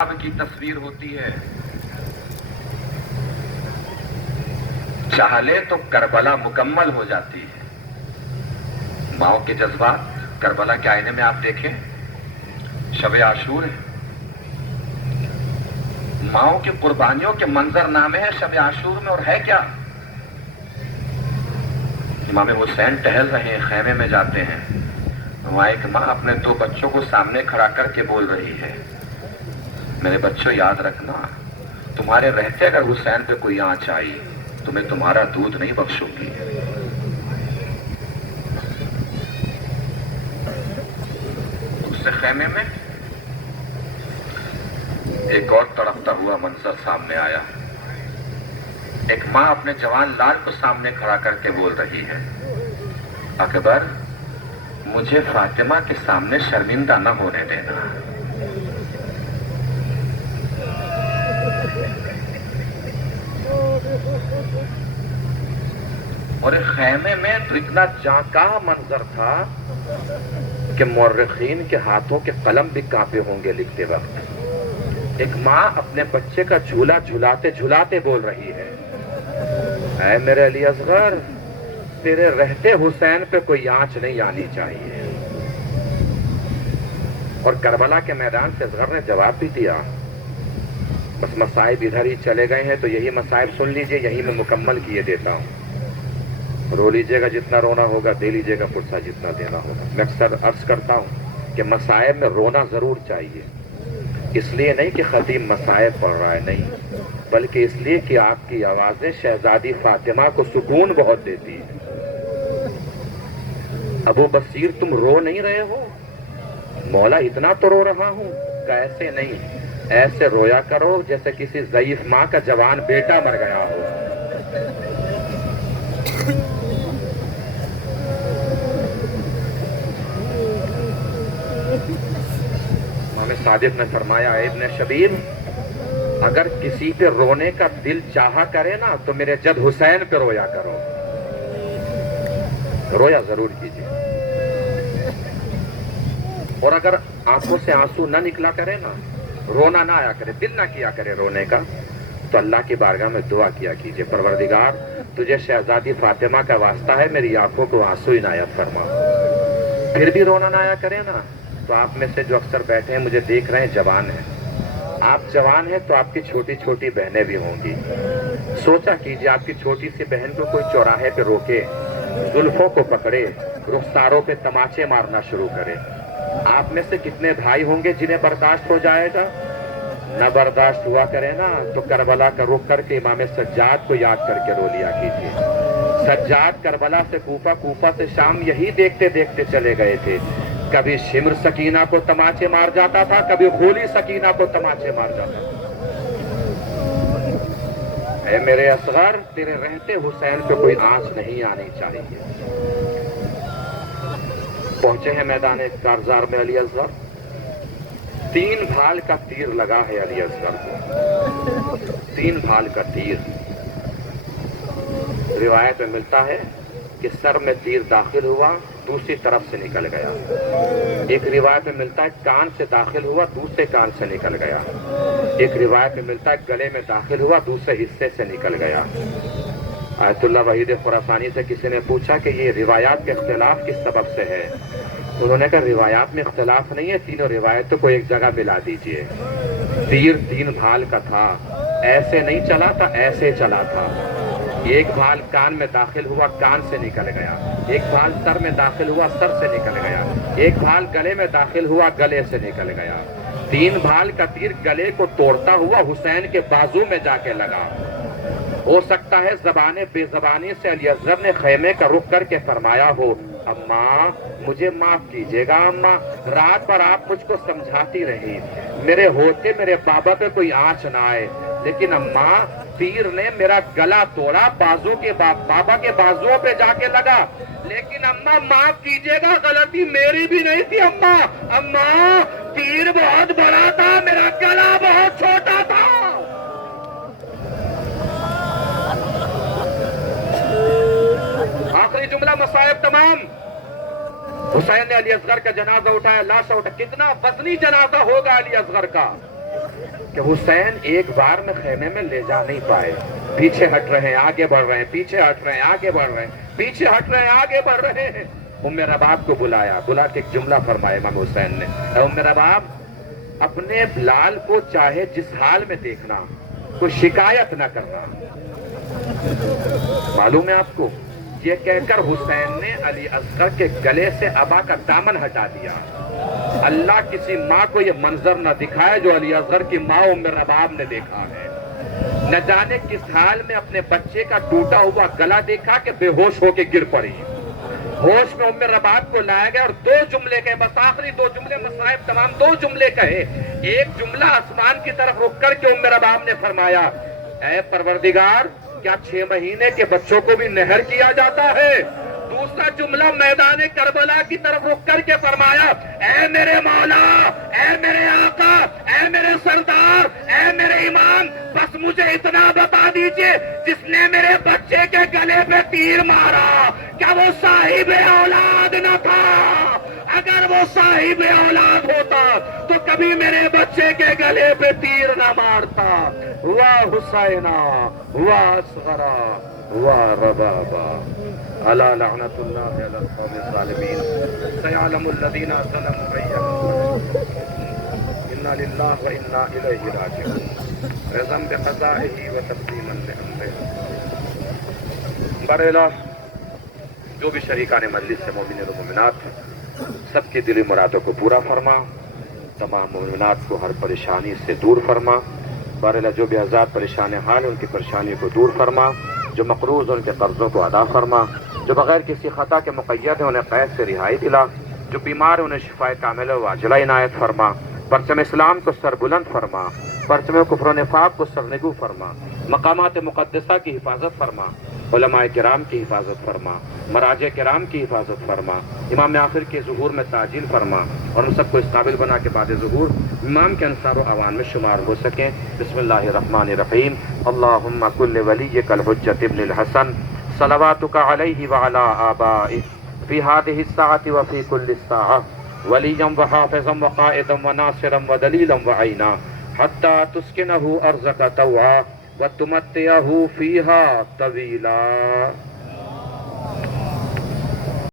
کی تصویر ہوتی ہے، چاہے تو کربلا مکمل ہو جاتی ہے۔ ماؤں کے جذبات کربلا کے آئینے میں آپ دیکھیں، شب عاشور ہے، ماؤں کی قربانیوں کے منظر نامے ہیں شب عاشور میں، اور ہے کیا؟ امام حسین ٹہل رہے ہیں، خیمے میں جاتے ہیں، وہاں ایک ماں اپنے 2 بچوں کو سامنے کھڑا کر کے بول رہی ہے، میرے بچوں یاد رکھنا، تمہارے رہتے اگر حسین پہ کوئی آنچ آئی تو میں تمہارا دودھ نہیں بخشوں گی۔ اس سے خیمے میں ایک اور تڑپتا ہوا منظر سامنے آیا۔ ایک ماں اپنے جوان لال کو سامنے کھڑا کر کے بول رہی ہے، اکبر مجھے فاطمہ کے سامنے شرمندہ نہ ہونے دینا۔ اور ایک خیمے میں تو اتنا جاں منظر تھا کہ مورخین کے ہاتھوں کے قلم بھی کانپے ہوں گے لکھتے وقت۔ ایک ماں اپنے بچے کا جھولا جھلاتے جھلاتے بول رہی ہے، اے میرے علی اصغر، تیرے رہتے حسین پہ کوئی آنچ نہیں آنی چاہیے۔ اور کربلا کے میدان سے اصغر نے جواب بھی دیا، بس مصائب ادھر ہی چلے گئے ہیں تو یہی مصائب سن لیجئے، یہی میں مکمل کیے دیتا ہوں۔ رو لیجئے گا جتنا رونا ہوگا، دے لیجئے گا پرسہ جتنا دینا ہوگا۔ میں اکثر عرض کرتا ہوں کہ مصائب میں رونا ضرور چاہیے، اس لیے نہیں کہ خطیب مصائب پڑھ رہا ہے، نہیں، بلکہ اس لیے کہ آپ کی آوازیں شہزادی فاطمہ کو سکون بہت دیتی ہے۔ ابو بصیر تم رو نہیں رہے ہو؟ مولا اتنا تو رو رہا ہوں، کیسے نہیں، ایسے رویا کرو جیسے کسی ضعیف ماں کا جوان بیٹا مر گیا ہو۔ امام صادق نے فرمایا، ابن شبیب اگر کسی پہ رونے کا دل چاہا کرے نا تو میرے جد حسین پہ رویا کرو، رویا ضرور کیجیے۔ اور اگر آنکھوں سے آنسو نہ نکلا کرے نا، رونا نہ آیا کرے، دل نہ کیا کرے رونے کا، تو اللہ کی بارگاہ میں دعا کیا کیجیے، پروردگار تجھے شہزادی فاطمہ کا واسطہ ہے، میری آنکھوں کو آنسو عنایت فرما۔ پھر بھی رونا نہ آیا کرے نا، تو آپ میں سے جو اکثر بیٹھے ہیں مجھے دیکھ رہے ہیں، جوان ہیں، آپ جوان ہیں تو آپ کی چھوٹی چھوٹی بہنیں بھی ہوں گی۔ سوچا کیجیے آپ کی چھوٹی سی بہن کو کوئی چوراہے پہ روکے، زلفوں کو پکڑے، رخساروں پہ تماچے مارنا شروع کرے، آپ میں سے کتنے بھائی ہوں گے جنہیں برداشت ہو جائے گا؟ نہ برداشت ہوا کرے نا تو کربلا کا رخ کر کے امام سجاد کو یاد کر کے رو لیا کیجیے۔ سجاد کربلا سے کوفہ، کوفہ سے شام یہی دیکھتے دیکھتے چلے گئے تھے، کبھی شمر سکینہ کو تماچے مار جاتا تھا، کبھی خولی سکینہ کو تماچے مار جاتا تھا۔ اے میرے اصغر، تیرے رہتے حسین پہ کوئی آنچ نہیں آنی چاہیے۔ پہنچے ہیں میدان کارزار میں علی اصغر، 3 بھال کا تیر لگا ہے علی اصغر کو، 3 بھال کا تیر۔ روایت میں ملتا ہے کہ سر میں تیر داخل ہوا، دوسری طرف سے نکل گیا۔ ایک روایت میں ملتا ہے کان سے داخل ہوا، دوسرے کان سے نکل گیا۔ ایک روایت میں ملتا ہے گلے میں داخل ہوا، دوسرے حصے سے نکل گیا۔ آیت اللہ وحید خراسانی سے کسی نے پوچھا کہ یہ روایات کے اختلاف کس سبب سے ہے؟ انہوں نے کہا روایات میں اختلاف نہیں ہے، تینوں روایتوں کو ایک جگہ ملا دیجئے۔ تیر 3 بھال کا تھا، ایسے نہیں چلا تھا، ایسے چلا تھا۔ ایک بھال کان میں داخل ہوا، کان سے نکل گیا۔ ایک بھال سر میں داخل ہوا، سر سے نکل گیا۔ ایک بھال گلے میں داخل ہوا، گلے سے نکل گیا۔ 3 بھال کا تیر گلے کو توڑتا ہوا حسین کے بازو میں جا کے لگا۔ ہو سکتا ہے زبان بے زبانی سے علی اصغر نے خیمے کا رخ کر کے فرمایا ہو، اماں مجھے معاف کیجیے گا، اماں رات پر آپ مجھ کو سمجھاتی رہی، میرے ہوتے میرے بابا پہ کوئی آنچ نہ آئے، لیکن اماں تیر نے میرا گلا توڑا، بازو کے بابا کے بازوؤں پہ جا کے لگا، لیکن اماں معاف کیجیے گا، غلطی میری بھی نہیں تھی اماں، اماں تیر بہت بڑا تھا، میرا گلا بہت چھوٹا تھا۔ آخری جملہ مصائب تمام۔ حسین نے علی اصغر کا جنازہ اٹھایا، لاش اٹھا، کتنا وزنی جنازہ ہوگا علی اصغر کا۔ کہ حسین ایک بار میں خیمے میں لے جا نہیں پائے، پیچھے ہٹ رہے ہیں آگے بڑھ رہے ہیں، پیچھے ہٹ رہے ہیں آگے بڑھ رہے ہیں، پیچھے ہٹ رہے ہیں آگے بڑھ رہے ہیں۔ ام رباب کو بلایا، بلا کے ایک جملہ فرمایا امام حسین نے، اے ام رباب، اپنے لال کو چاہے جس حال میں دیکھنا، کوئی شکایت نہ کرنا۔ معلوم ہے آپ کو، یہ کہہ کر حسین نے علی اصغر کے گلے سے عبا کا دامن ہٹا دیا۔ اللہ کسی ماں کو یہ منظر نہ دکھائے جو علی اصغر کی ماں ام رباب نے دیکھا ہے۔ نہ جانے کس حال میں اپنے بچے کا ٹوٹا ہوا گلا دیکھا کہ بے ہوش ہو کے گر پڑی۔ ہوش میں ام رباب کو لایا گیا اور دو جملے کہے، بس آخری دو جملے، مصائب تمام دو جملے کہے۔ ایک جملہ آسمان کی طرف رک کر کے ام رباب نے فرمایا، اے پروردگار، کیا 6 مہینے کے بچوں کو بھی نہر کیا جاتا ہے؟ دوسرا جملہ میدان کربلا کی طرف رک کر کے فرمایا، اے میرے مولا، اے میرے آقا، اے میرے سردار، اے میرے امام، بس مجھے اتنا بتا دیجئے، جس نے میرے بچے کے گلے پہ تیر مارا کیا وہ صاحب اولاد نہ تھا؟ اگر وہ صاحب اولاد ہوتا تو کبھی میرے بچے کے گلے پہ تیر نہ مارتا۔ ہوا حسینہ، ہوا اصغرا، ہوا ربابا، الا لعنت اللہ علی القوم الظالمین، سیعلم الذین ظلموا أی انا للہ و انا الیہ راجعون، رضا بقضائہ و تسلیما لامرہ۔ برالہ جو بھی شریکان مجلس سے مومنین و مومنات ہیں، سب کی دلی مرادوں کو پورا فرما، تمام مومنات کو ہر پریشانی سے دور فرما۔ باراللہ جو بھی آزاد پریشان حال ہیں ان کی پریشانی کو دور فرما، جو مقروض ان کے قرضوں کو ادا فرما، جو بغیر کسی خطا کے مقید ہیں انہیں قید سے رہائی دلا، جو بیمار ہیں انہیں شفائے کاملہ و عاجلہ عنایت فرما، پرچم اسلام کو سر بلند فرما، پرچم کفر و نفاق کو سرنگو فرما، مقامات مقدسہ کی حفاظت فرما، علماء کرام کی حفاظت فرما، مراجع کرام کی حفاظت فرما، امام آخر کے ظہور میں تعجیل فرما، اور ہم سب کو اس قابل بنا کے بعد ظہور امام کے انصار و اعوان میں شمار ہو سکیں۔ بسم اللہ الرحمن الرحیم۔ اللہم کل ولیک الحجۃ ابن الحسن صلواتک علیہ وعلی آبائہ فی ہذہ الساعۃ وفی کل الساعۃ ولیا وحافظا وقائدا وناصرا ودلیلا وعینا حتی تسکنہ ارضک طوعا وتمتعہ فیہا طویلا۔